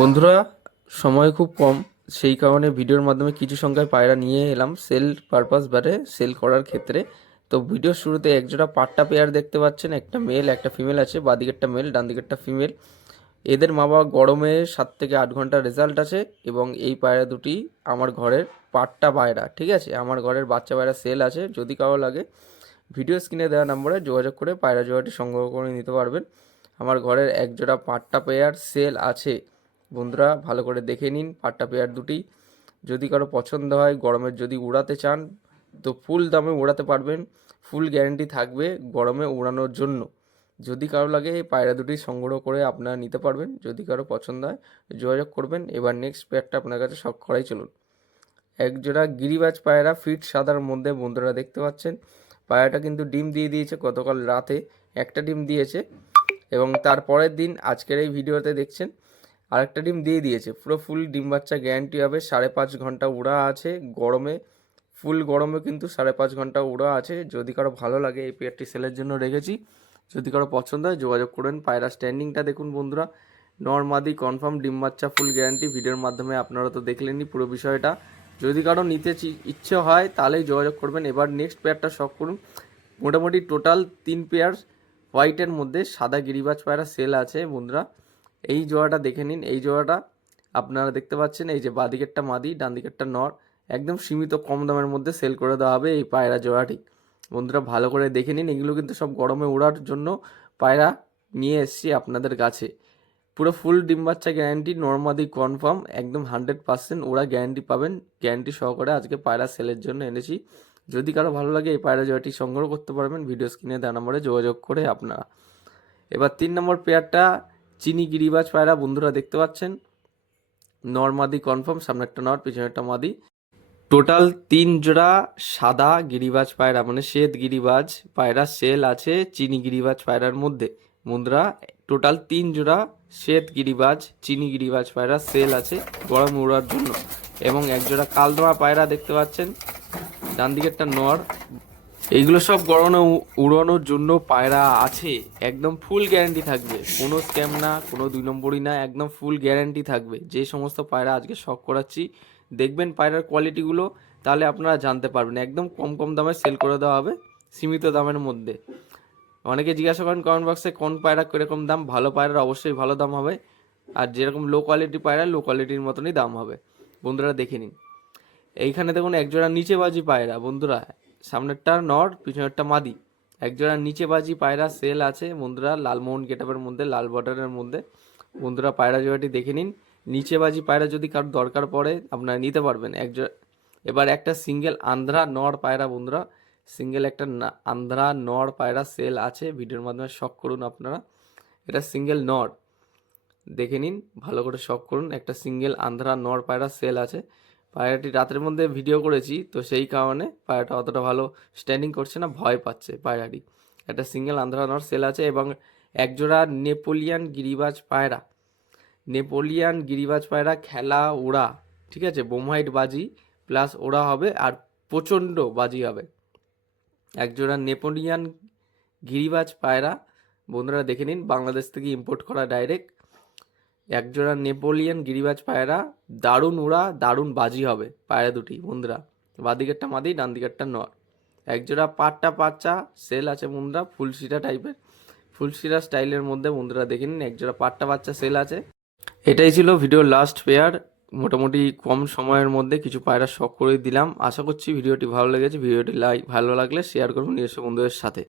বন্ধুরা, সময় খুব কম। সেই কারণে ভিডিওর মাধ্যমে কিছু সংখ্যায় পায়রা নিয়ে এলাম। সেল পারপাস বারে সেল করার ক্ষেত্রে। তো ভিডিওর শুরুতে একজোড়া পাট্টা পেয়ার দেখতে পাচ্ছেন। একটা মেল একটা ফিমেল আছে। বাদিকেরটা মেল ডান দিকেরটা ফিমেল এদের মা বাবা গরমে সাত থেকে আট ঘণ্টা রেজাল্ট আছে এবং এই পায়রা দুটি আমার ঘরের পাট্টা পায়রা, ঠিক আছে? আমার ঘরের বাচ্চা পায়রা সেল আছে। যদি কারও লাগে, ভিডিও স্ক্রিনে দেওয়া নম্বরে যোগাযোগ করে পায়রা জোড়াটি সংগ্রহ করে নিতে পারবেন। আমার ঘরের একজোড়া পাট্টা পেয়ার সেল আছে। বন্ধুরা, ভালো করে দেখে নিন পাট্টা পেয়ার দুটি। যদি কারও পছন্দ হয়, গরমের যদি উড়াতে চান, তো ফুল দামে উড়াতে পারবেন। ফুল গ্যারেন্টি থাকবে গরমে উড়ানোর জন্য। যদি কারও লাগে, এই পায়রা দুটি সংগ্রহ করে আপনারা নিতে পারবেন। যদি কারও পছন্দ হয়, যোগাযোগ করবেন। এবার নেক্সট পেয়ারটা আপনার কাছে শখ করাই চলুন। একজোড়া গিরিবাজ পায়রা, ফিট সাদার মধ্যে বন্ধুরা দেখতে পাচ্ছেন। পায়রাটা কিন্তু ডিম দিয়ে দিয়েছে গতকাল রাতে। একটা ডিম দিয়েছে এবং তার পরের দিন আজকের এই ভিডিওতে দেখছেন আরেকটা ডিম দিয়ে দিয়েছে। পুরো ফুল ডিম বাচ্চা গ্যারান্টি হবে। সাড়ে পাঁচ ঘণ্টা উড়া আছে গরমে। ফুল গরমে কিন্তু সাড়ে পাঁচ ঘণ্টা উড়া আছে। যদি কারও ভালো লাগে এই পেয়ারটি সেলের জন্য রেখেছি। যদি কারও পছন্দ হয় যোগাযোগ করবেন পায়রা স্ট্যান্ডিংটা দেখুন বন্ধুরা। নর্মাদি কনফার্ম ডিম বাচ্চা ফুল গ্যারান্টি ভিডিওর মাধ্যমে আপনারা তো দেখলেনই পুরো বিষয়টা। যদি কারও নিতে ইচ্ছে হয় তাহলেই যোগাযোগ করবেন। এবার নেক্সট পেয়ারটা শখ করুন। মোটামুটি টোটাল তিন পেয়ার হোয়াইটের মধ্যে সাদা গিরিবাজ পায়রা সেল আছে বন্ধুরা। এই জোড়াটা দেখে নিন। এই জোড়াটা আপনারা দেখতে পাচ্ছেন, এই যে বাদিকেরটা মাদি ডান দিকেরটা নর, একদম সীমিত কম দামের মধ্যে সেল করে দেওয়া হবে এই পায়রা জোড়াটি। বন্ধুরা, ভালো করে দেখে নিন, এগুলো কিন্তু সব গরমে ওড়ার জন্য পায়রা নিয়ে এসেছি আপনাদের কাছে। পুরো ফুল ডিম বাচ্চা গ্যারান্টি নর্মাদি কনফার্ম একদম হান্ড্রেড পার্সেন্ট ওরা গ্যারান্টি পাবেন। গ্যারান্টি সহকারে আজকে পায়রা সেলের জন্য এনেছি। যদি কারও ভালো লাগে এই পায়রা জয়টি সংগ্রহ করতে পারবেন, ভিডিও স্ক্রিনে দেওয়া নম্বরে যোগাযোগ করে আপনারা। এবার তিন নম্বর পেয়ারটা চিনি গিরিবাজ পায়রা, বন্ধুরা দেখতে পাচ্ছেন। নর্মাদি কনফার্ম সামনে একটা নর, পিছনে একটা মাদি। টোটাল তিন জোড়া সাদা গিরিবাজ পায়রা মানে শ্বেত গিরিবাজ পায়রা সেল আছে চিনি গিরিবাজ পায়রার মধ্যে। বন্ধুরা টোটাল তিন জোড়া শ্বেত গিরিবাজ, চিনি গিরিবাজ পায়রা সেল আছে গরম উড়ার জন্য। এবং এক জোড়া কালদমা পায়রা দেখতে পাচ্ছেন। ডান দিকেরটা নর এইগুলো সব গড়ানো, উড়ানোর জন্য পায়রা আছে। একদম ফুল গ্যারান্টি থাকবে। কোনো স্ক্যাম না, কোনো দুই নম্বরই না, একদম ফুল গ্যারান্টি থাকবে। যে সমস্ত পায়রা আজকে শখ করাচ্ছি, দেখবেন পায়রার কোয়ালিটিগুলো তাহলে আপনারা জানতে পারবেন। একদম কম কম দামে সেল করে দেওয়া হবে, সীমিত দামের মধ্যে। অনেকে জিজ্ঞাসা করেন কমেন্ট বক্সে কোন পায়রা কীরকম দাম? ভালো পায়রার অবশ্যই ভালো দাম হবে। আর যেরকম লো কোয়ালিটি পায়রা লো কোয়ালিটির মতনই দাম হবে। বন্ধুরা দেখে নিন। এইখানে দেখুন, একজোড়া নিচে বাজি পায়রা, বন্ধুরা। সামনেরটা নর, পিছনেরটা মাদি। একজোড়া নিচে বাজি পায়রা সেল আছে, বন্ধুরা, লালমোহন গেটআপের মধ্যে, লাল বর্ডারের মধ্যে। বন্ধুরা, পায়রা জোড়াটি দেখে নিন। নিচে বাজি পায়রা যদি কারোর দরকার পড়ে, আপনারা নিতে পারবেন। একজোড়া, এবার একটা সিঙ্গেল আন্ধ্রা নর পায়রা, বন্ধুরা। সিঙ্গেল একটা আন্ধ্রা নর পায়রা সেল আছে, ভিডিওর মাধ্যমে শখ করুন আপনারা। এটা সিঙ্গেল নর। দেখে নিন, ভালো করে শখ করুন। একটা সিঙ্গেল আন্ধ্রা নর পায়রা সেল আছে। পায়রাটি রাতের মধ্যে ভিডিও করেছি, তো সেই কারণে পায়রাটা অতটা ভালো স্ট্যান্ডিং করছে না, ভয় পাচ্ছে পায়রাটি। একটা সিঙ্গেল আন্ধ্রা নর সেল আছে এবং একজোড়া নেপোলিয়ান গিরিবাজ পায়রা। নেপোলিয়ান গিরিবাজ পায়রা খেলা ওড়া, ঠিক আছে? বোমহাইট বাজি প্লাস ওড়া হবে আর প্রচণ্ড বাজি হবে। একজোড়া নেপোলিয়ান গিরিবাজ পায়রা, বন্ধুরা দেখে নিন, বাংলাদেশ থেকে ইম্পোর্ট করা ডাইরেক্ট একজোড়া নেপোলিয়ান গিরিবাজ পায়রা, দারুণ উড়া, দারুণ বাজি হবে পায়রা দুটি, বন্ধুরা। বাদিকেরটা মাদি ডান দিকেরটা নর। একজোড়া পাট্টা পাচ্চা সেল আছে বন্ধুরা, ফুলশিরা টাইপের। ফুলশিরা স্টাইলের মধ্যে বন্ধুরা দেখে নিন, একজোড়া পাট্টা বাচ্চা সেল আছে। এটাই ছিল ভিডিওর লাস্ট পেয়ার মোটামুটি কম সময়ের মধ্যে কিছু পায়রা শখ করে দিলাম। আশা করছি ভিডিওটি ভালো লেগেছে। ভিডিওটি লাইক ভালো লাগলে শেয়ার করুন নিজস্ব বন্ধুদের সাথে।